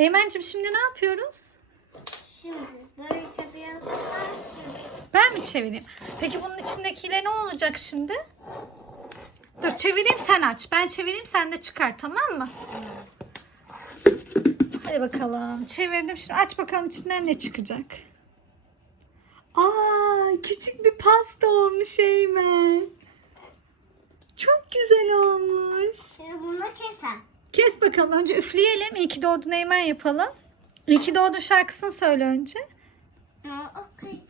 Eymen'cim şimdi ne yapıyoruz? Şimdi böyle. Şimdi. Ben mi çevireyim? Peki bunun içindekiyle ne olacak şimdi? Dur çevireyim sen aç. Ben çevireyim sen de çıkar tamam mı? Hadi bakalım. Çevirdim şimdi. Aç bakalım içinden ne çıkacak. Aa, küçük bir pasta olmuş Eymen. Çok güzel olmuş. Şimdi bunu keser. Kes bakalım. Önce üfleyelim. İyi ki doğdun Eymen yapalım. İyi ki doğdun şarkısını söyle önce. Ha, okey.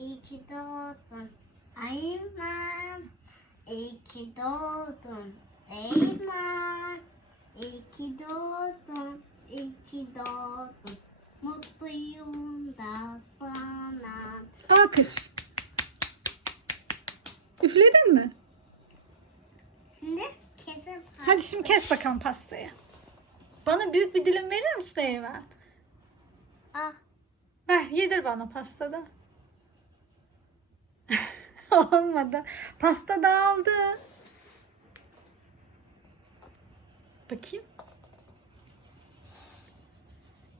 İyi ki doğdun. Eymen. İyi ki doğdun. Eymen. İyi ki doğdun. İyi ki doğdun. Mutluyum da sana. Alkış. Üfledin mi? Hadi şimdi kes bakalım pastayı. Bana büyük bir dilim verir misin Eymen? Ah. Ver yedir bana pastada. Olmadı. Pasta dağıldı. Bakayım.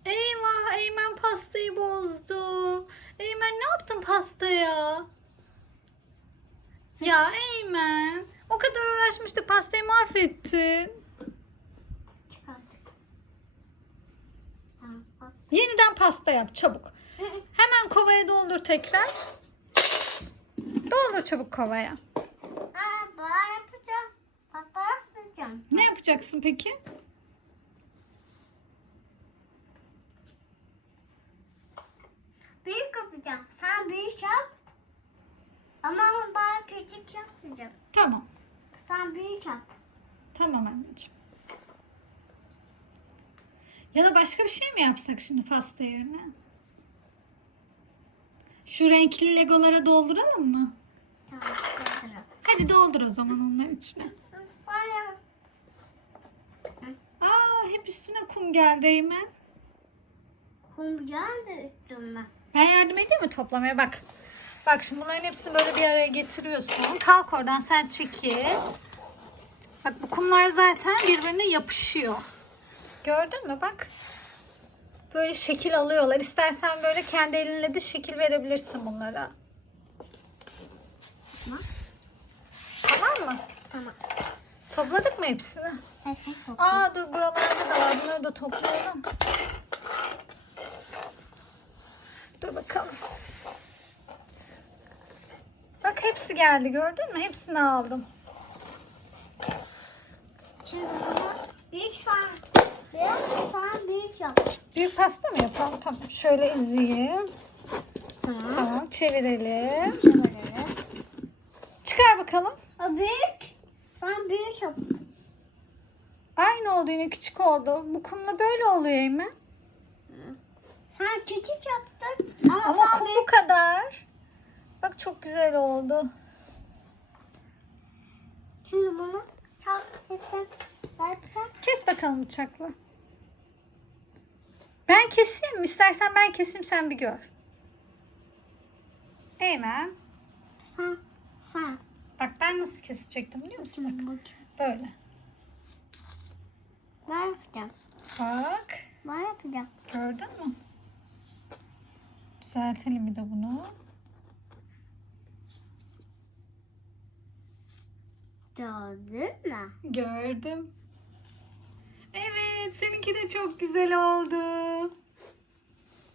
Eyvah Eymen pastayı bozdu. Eymen ne yaptın pastaya? Ya Eymen o kadar uğraşmıştık pastayı mahvettin. Çıkarttık. Yeniden pasta yap çabuk. Hemen kovaya doldur tekrar. Doldur çabuk kovaya. Aa, ben yapacağım. Pasta yapmayacağım. Ne yapacaksın peki? Büyük yapacağım. Sen büyük yap. Ama ben küçük yapmayacağım. Tamam. Sen büyük yap. Tamam anneciğim. Ya da başka bir şey mi yapsak şimdi pasta yerine? Şu renkli legolara dolduralım mı? Tamam. Dolduralım. Hadi doldur o zaman onların içine. Aa hep üstüne kum geldi Eymen. Kum geldi üstüme. Ben yardım edeyim mi toplamaya? Bak. Bak şimdi bunların hepsini böyle bir araya getiriyorsun. Kalk oradan sen çekil. Bak bu kumlar zaten birbirine yapışıyor. Gördün mü bak. Böyle şekil alıyorlar. İstersen böyle kendi elinle de şekil verebilirsin bunlara. Tamam. Tamam mı? Tamam. Topladık mı hepsini? Her şey. Aa dur buralarda da var. Bunları da toplayalım. Dur bakalım. Hepsi geldi gördün mü? Hepsini aldım. Şimdi büyük sen. Biraz sen büyük yap. Büyük pasta mı yapalım? Tamam. Şöyle ezeyim. Tamam. Tamam çevirelim. Çıkar bakalım. O büyük. Sen büyük yap. Aynı oldu yine küçük oldu. Bu kumla böyle oluyor Eymen. Sen küçük yaptın. Ama, Ama kum büyük. bu kadar. Bak çok güzel oldu. Şimdi bunu çak kesin. Yapacak. Kes bakalım bıçakla. Ben keseyim? İstersen ben keseyim sen bir gör. Eymen. Sen. Sen. Bak ben nasıl kesecektim biliyor musun? Bak. böyle. Ben yapacağım. Bak. Ben yapacağım. Gördün mü? Düzeltelim bir de bunu. Gördün mü? Gördüm. Evet seninki de çok güzel oldu.